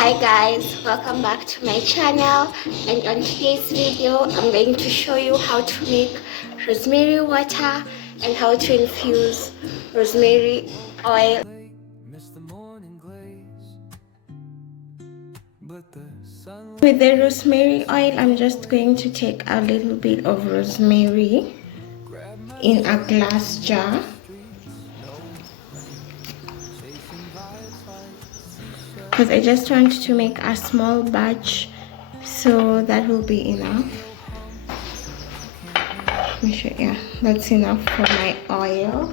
Hi guys, welcome back to my channel, and on today's video I'm going to show you how to make rosemary water and how to infuse rosemary oil. With the rosemary oil, I'm just going to take a little bit of rosemary in a glass jar. Because I just want to make a small batch, so that will be enough. Let me show you. Yeah, that's enough for my oil.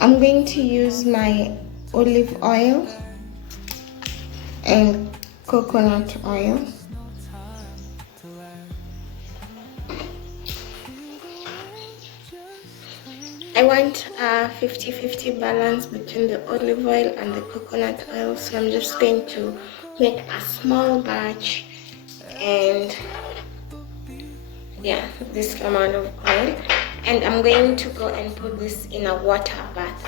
I'm going to use my olive oil and coconut oil. I want a 50-50 balance between the olive oil and the coconut oil, so I'm just going to make a small batch, and yeah, this amount of oil, and I'm going to go and put this in a water bath.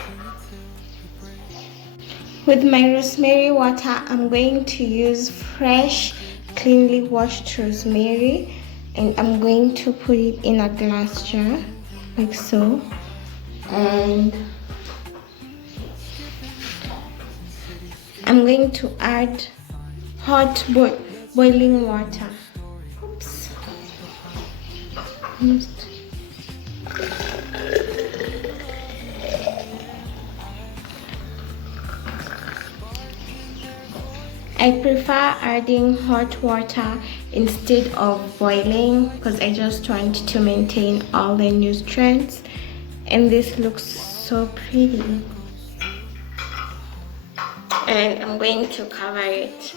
With my rosemary water, I'm going to use fresh, cleanly washed rosemary, and I'm going to put it in a glass jar like so. And I'm going to add hot boiling water. Oops. I prefer adding hot water instead of boiling because I just want to maintain all the nutrients. And this looks so pretty, and I'm going to cover it.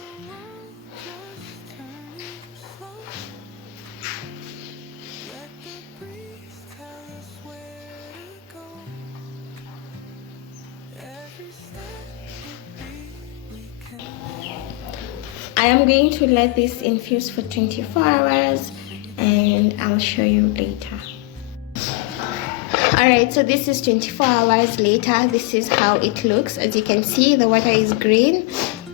I am going to let this infuse for 24 hours, and I'll show you later. Alright, so this is 24 hours later. This is how it looks. As you can see, the water is green.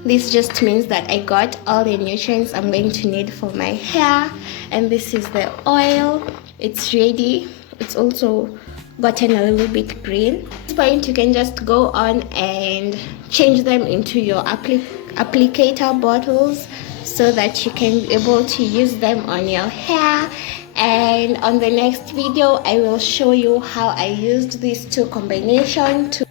This just means that I got all the nutrients I'm going to need for my hair. And this is the oil. It's ready. It's also gotten a little bit green. At this point, you can just go on and change them into your applicator bottles so that you can be able to use them on your hair. And on the next video, I will show you how I used these two combinations.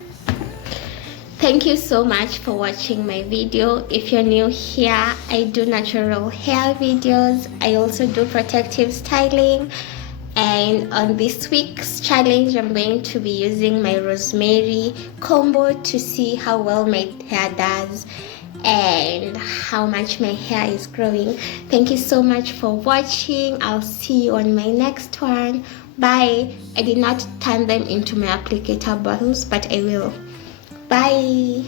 Thank you so much for watching my video. If you're new here, I do natural hair videos. I also do protective styling. And on this week's challenge, I'm going to be using my rosemary combo to see how well my hair does and how much my hair is growing. Thank you so much for watching. I'll see you on my next one. Bye. I did not turn them into my applicator bottles, but I will. Bye.